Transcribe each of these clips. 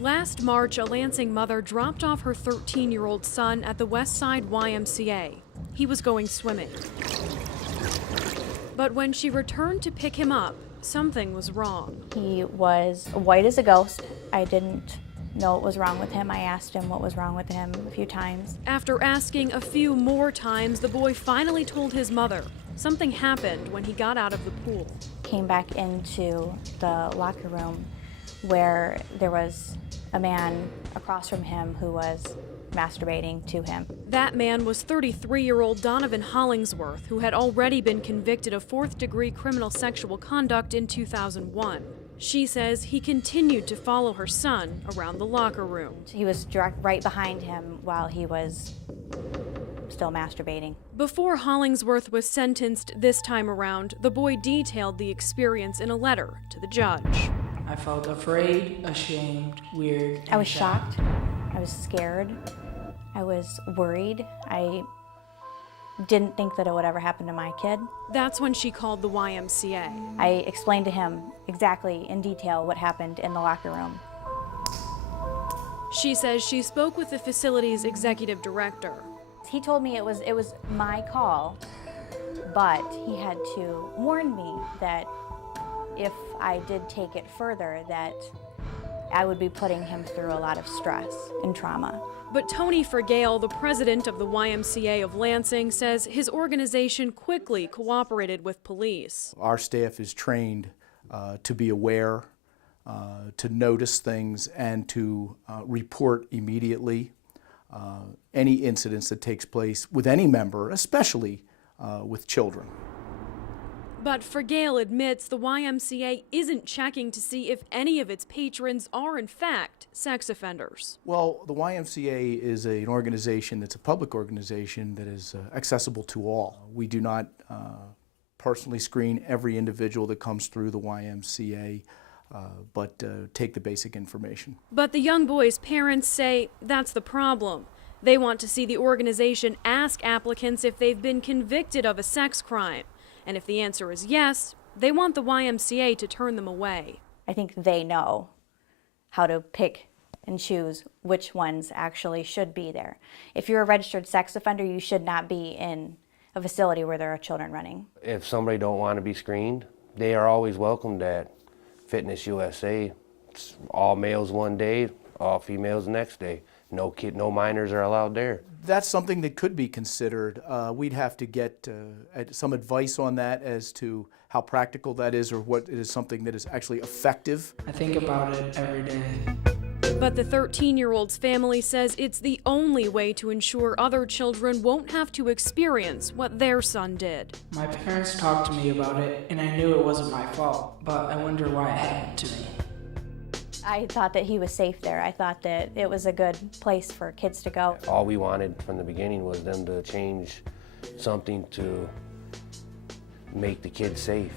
Last March, a Lansing mother dropped off her 13-year-old son at the West Side YMCA. He was going swimming. But when she returned to pick him up, something was wrong. He was white as a ghost. I didn't know what was wrong with him. I asked him what was wrong with him a few times. After asking a few more times, the boy finally told his mother something happened when he got out of the pool. Came back into the locker room where there was a man across from him who was masturbating to him. That man was 33-year-old Donovan Hollingsworth, who had already been convicted of fourth-degree criminal sexual conduct in 2001. She says he continued to follow her son around the locker room. He was right behind him while he was still masturbating. Before Hollingsworth was sentenced this time around, the boy detailed the experience in a letter to the judge. I felt afraid, ashamed, weird. I was shocked. I was scared. I was worried. I didn't think that it would ever happen to my kid. That's when she called the YMCA. I explained to him exactly in detail what happened in the locker room. She says she spoke with the facility's executive director. He told me it was my call, but he had to warn me that if I did take it further, that I would be putting him through a lot of stress and trauma. But Tony Fergale, the president of the YMCA of Lansing, says his organization quickly cooperated with police. Our staff is trained to be aware, to notice things, and to report immediately any incidents that takes place with any member, especially with children. But Fergale admits the YMCA isn't checking to see if any of its patrons are in fact sex offenders. Well, the YMCA is an organization that's a public organization that is accessible to all. We do not personally screen every individual that comes through the YMCA, but take the basic information. But the young boy's parents say that's the problem. They want to see the organization ask applicants if they've been convicted of a sex crime. And if the answer is yes, they want the YMCA to turn them away. I think they know how to pick and choose which ones actually should be there. If you're a registered sex offender, you should not be in a facility where there are children running. If somebody don't want to be screened, they are always welcomed at Fitness USA. It's all males one day, all females the next day. No minors are allowed there. That's something that could be considered. We'd have to get some advice on that as to how practical that is, or what is something that is actually effective. I think about it every day. But the 13-year-old's family says it's the only way to ensure other children won't have to experience what their son did. My parents talked to me about it, and I knew it wasn't my fault, but I wonder why it happened to me. I thought that he was safe there. I thought that it was a good place for kids to go. All we wanted from the beginning was them to change something to make the kids safe,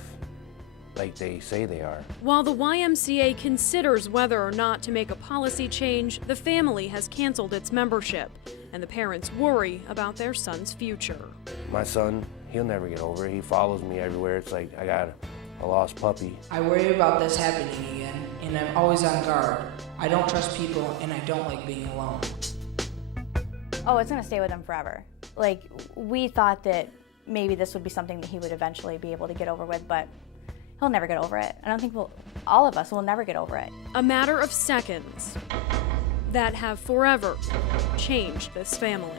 like they say they are. While the YMCA considers whether or not to make a policy change, the family has canceled its membership, and the parents worry about their son's future. My son, he'll never get over it. He follows me everywhere. It's like I got a lost puppy. I worry about this happening again, and I'm always on guard. I don't trust people, and I don't like being alone. Oh, it's gonna stay with him forever. Like, we thought that maybe this would be something that he would eventually be able to get over with, but he'll never get over it. I don't think all of us will never get over it. A matter of seconds that have forever changed this family.